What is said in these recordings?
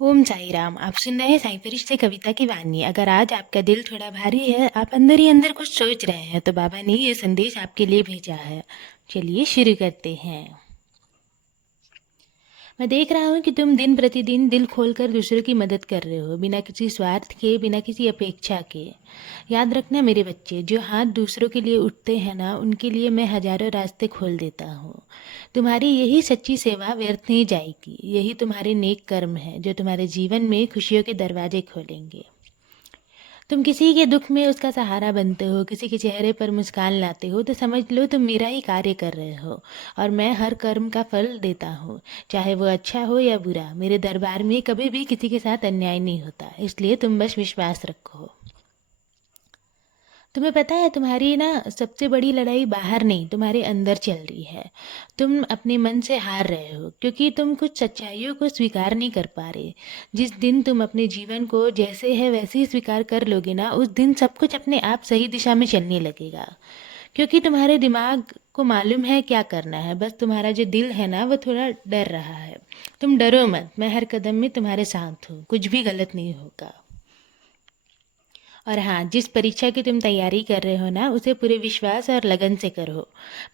ओम साई राम। आप सुन रहे हैं साई फरिश्ते कविता की वाणी। अगर आज आपका दिल थोड़ा भारी है, आप अंदर ही अंदर कुछ सोच रहे हैं, तो बाबा ने ये संदेश आपके लिए भेजा है। चलिए शुरू करते हैं। मैं देख रहा हूँ कि तुम दिन प्रतिदिन दिल खोलकर दूसरों की मदद कर रहे हो, बिना किसी स्वार्थ के, बिना किसी अपेक्षा के। याद रखना मेरे बच्चे, जो हाथ दूसरों के लिए उठते हैं ना, उनके लिए मैं हजारों रास्ते खोल देता हूँ। तुम्हारी यही सच्ची सेवा व्यर्थ नहीं जाएगी। यही तुम्हारे नेक कर्म है जो तुम्हारे जीवन में खुशियों के दरवाजे खोलेंगे। तुम किसी के दुख में उसका सहारा बनते हो, किसी के चेहरे पर मुस्कान लाते हो, तो समझ लो तुम मेरा ही कार्य कर रहे हो। और मैं हर कर्म का फल देता हूँ, चाहे वो अच्छा हो या बुरा। मेरे दरबार में कभी भी किसी के साथ अन्याय नहीं होता, इसलिए तुम बस विश्वास रखो। तुम्हें पता है, तुम्हारी ना सबसे बड़ी लड़ाई बाहर नहीं, तुम्हारे अंदर चल रही है। तुम अपने मन से हार रहे हो क्योंकि तुम कुछ सच्चाइयों को स्वीकार नहीं कर पा रहे। जिस दिन तुम अपने जीवन को जैसे है वैसे ही स्वीकार कर लोगे ना, उस दिन सब कुछ अपने आप सही दिशा में चलने लगेगा। क्योंकि तुम्हारे दिमाग को मालूम है क्या करना है, बस तुम्हारा जो दिल है ना, वो थोड़ा डर रहा है। तुम डरो मत, मैं हर कदम में तुम्हारे साथ हूँ, कुछ भी गलत नहीं होगा। और हाँ, जिस परीक्षा की तुम तैयारी कर रहे हो ना, उसे पूरे विश्वास और लगन से करो।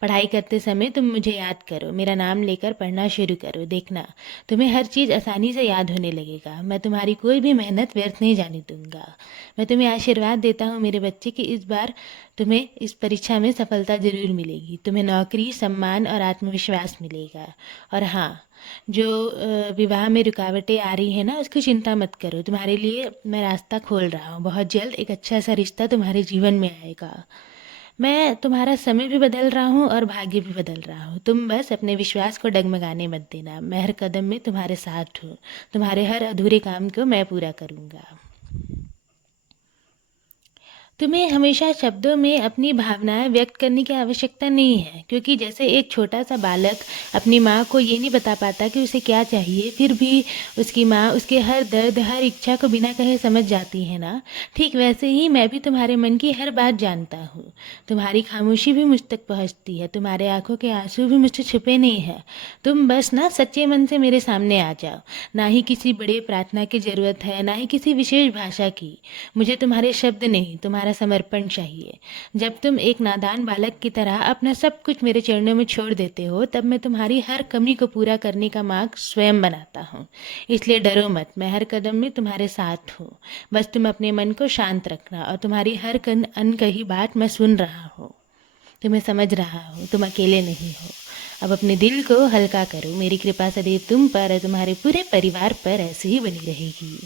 पढ़ाई करते समय तुम मुझे याद करो, मेरा नाम लेकर पढ़ना शुरू करो। देखना, तुम्हें हर चीज़ आसानी से याद होने लगेगा। मैं तुम्हारी कोई भी मेहनत व्यर्थ नहीं जाने दूंगा। मैं तुम्हें आशीर्वाद देता हूँ मेरे बच्चे कि इस बार तुम्हें इस परीक्षा में सफलता जरूर मिलेगी। तुम्हें नौकरी, सम्मान और आत्मविश्वास मिलेगा। और हाँ, जो विवाह में रुकावटें आ रही हैं ना, उसकी चिंता मत करो। तुम्हारे लिए मैं रास्ता खोल रहा हूँ। बहुत जल्द एक अच्छा सा रिश्ता तुम्हारे जीवन में आएगा। मैं तुम्हारा समय भी बदल रहा हूँ और भाग्य भी बदल रहा हूँ। तुम बस अपने विश्वास को डगमगाने मत देना। मैं हर कदम में तुम्हारे साथ हूँ। तुम्हारे हर अधूरे काम को मैं पूरा करूँगा। तुम्हें हमेशा शब्दों में अपनी भावनाएं व्यक्त करने की आवश्यकता नहीं है, क्योंकि जैसे एक छोटा सा बालक अपनी माँ को ये नहीं बता पाता कि उसे क्या चाहिए, फिर भी उसकी माँ उसके हर दर्द, हर इच्छा को बिना कहे समझ जाती है ना, ठीक वैसे ही मैं भी तुम्हारे मन की हर बात जानता हूँ। तुम्हारी खामोशी भी मुझ तक पहुँचती है, तुम्हारे आंखों के आंसू भी मुझसे छुपे नहीं है। तुम बस ना सच्चे मन से मेरे सामने आ जाओ। ना ही किसी बड़े प्रार्थना की जरूरत है, ना ही किसी विशेष भाषा की। मुझे तुम्हारे शब्द नहीं, तुम्हारा समर्पण चाहिए। जब तुम एक नादान बालक की तरह अपना सब कुछ मेरे चरणों में छोड़ देते हो, तब मैं तुम्हारी हर कमी को पूरा करने का मार्ग स्वयं बनाता हूँ। इसलिए डरो मत, मैं हर कदम में तुम्हारे साथ हूँ। बस तुम अपने मन को शांत रखना, और तुम्हारी हर अनकही बात मैं सुन रहा हूँ, तुम्हें समझ रहा हूँ। तुम अकेले नहीं हो। अब अपने दिल को हल्का करो। मेरी कृपा सदैव तुम पर और तुम्हारे पूरे परिवार पर ऐसे ही बनी रहेगी।